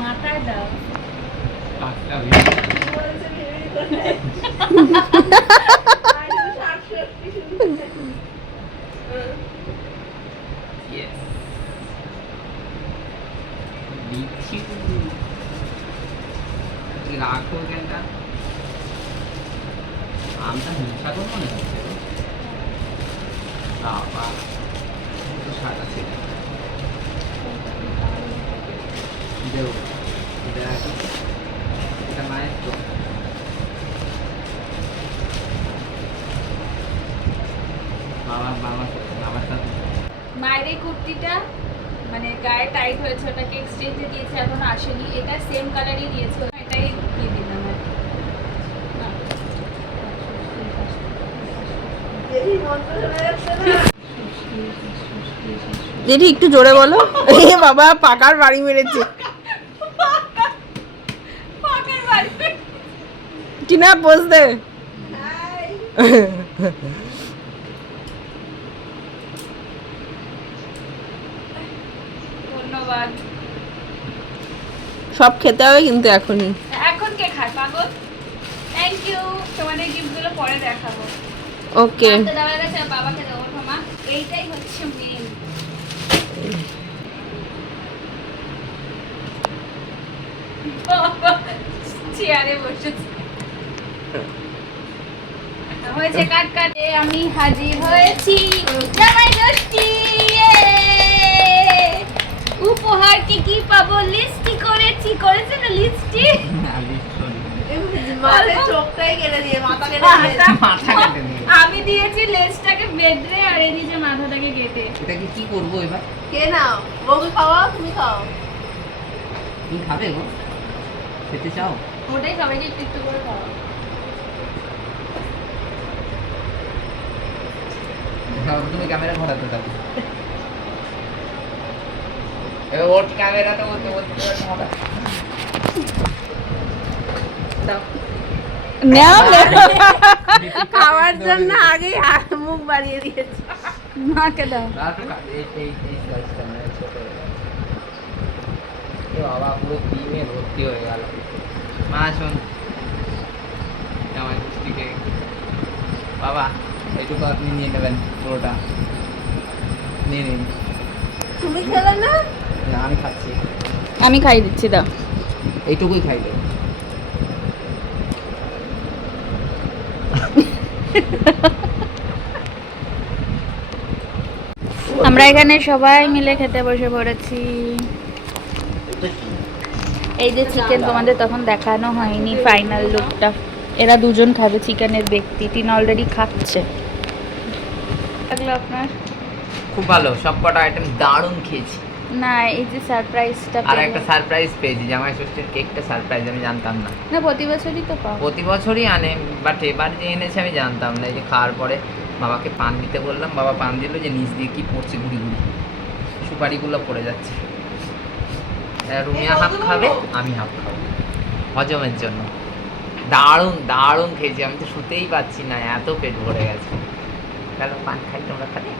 মাথায় দাও রাখো কেনটা আমটা মিশা তো মনে হচ্ছে বাবা তো সাদা ছিল দেবো এটা রাখি এটা মায়ের তো বাবার সাথে মায়ের এই কুর্তিটা মানে গায়ে টাইট হয়েছে, ওটাকে এক্সচেঞ্জে দিয়েছে, এখনো আসেনি। এটা সেম কালারই দিয়েছে, এটাই দিয়ে দিলাম আর দিদি একটু জোরে বলো। এ বাবা পাকার বাড়ি মেরেছে। টিনা পোজ দে। ধন্যবাদ। সব খেতে হবে কিন্তু এখনই। এখন কে খায় পাগল? Thank you. তোমাদের গিফটগুলো পরে দেখাবো। ওকে। দেওয়া গেছে, বাবাকে দেবো মামা। এইটাই হচ্ছে মেন। চেয়ারে বসেছে। হয়েছে কাট কাটে আমি হাজির হয়েছি জামাই ষষ্ঠী। উপহার কি পাবো লিস্টি করেছি, করেছে না লিস্টি? আমি দিয়েছি লেজটাকে বেঁধে আর এই দিয়েছে মাথাটাকে কেটে। এটাকে কি করবো এবার? কে নাও বউকে খাওয়াও, তুমি খাও। তুমি খাবে গো? খেতে চাও? ওটাই সবাইকে একটু একটু করে খাওয়া। তুমি ক্যামেরা ঘোরাতে থাকো। এবার ওর ক্যামেরাটা বলতে বলতে খাওয়ার জন্য আগেই মুখ বাড়িয়ে দিয়েছে। মাকে দাও। বাবা পুরো ডিমে ভর্তি হয়ে গেল। মা শোন, জামাই ষষ্ঠীকে বাবা এইটুকু আপনি নিয়ে নেবেন পুরোটা। নিয়ে নিন। তুমি খেলে না? না আমি খাচ্ছি, আমি খাই দিচ্ছি, দাও। এইটুকুই খাই দেবো। আমরা এখানে সবাই মিলে খেতে বসে পড়েছি। এই যে চিকেন তোমাদের তখন দেখানো হয়নি ফাইনাল লুকটা। এরা দুজন খাবে চিকেনের ব্যক্তি। টিনা অলরেডি খাচ্ছে। লাগলো আপনার? খুব ভালো, সব কটা আইটেম দারুণ খেয়েছি। না, এই যে সারপ্রাইজটা আর একটা সারপ্রাইজ পেয়েছি, জামাই ষষ্ঠীর কেকটা সারপ্রাইজ, আমি জানতাম না। না, প্রতি বছরই তো পাও। প্রতি বছরই আনে, বাট এবার যে এনেছে আমি জানতাম না। এই যে খাওয়ার পরে বাবাকে পান দিতে বললাম, বাবা পান দিল, যে নিচ দিয়ে কি পড়ছে ঘুরি ঘুরি, সুপারিগুলো পড়ে যাচ্ছে। রুমিয়া হাফ খাবে, আমি হাফ খাবো হজমের জন্য। দারুণ দারুণ খেয়েছি, আমি তো শুতেই পাচ্ছি না, এত পেট ভরে গেছে। তাহলে পান খাই, তোমরা খাবে?